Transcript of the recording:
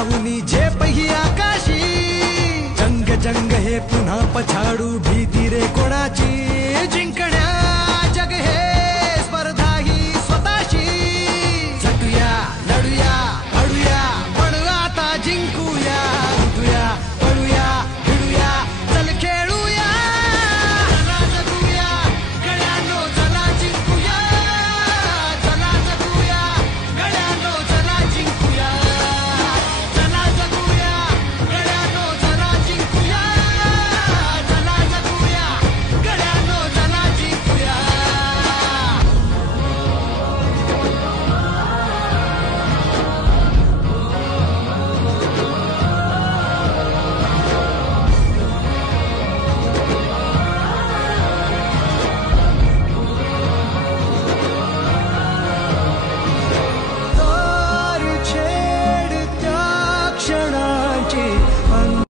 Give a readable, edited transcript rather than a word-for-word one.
लावणी झेप ही आकाशी, जंग जंग हे पुन्हा पछाडू भीती रे कोणाची जिंकण्या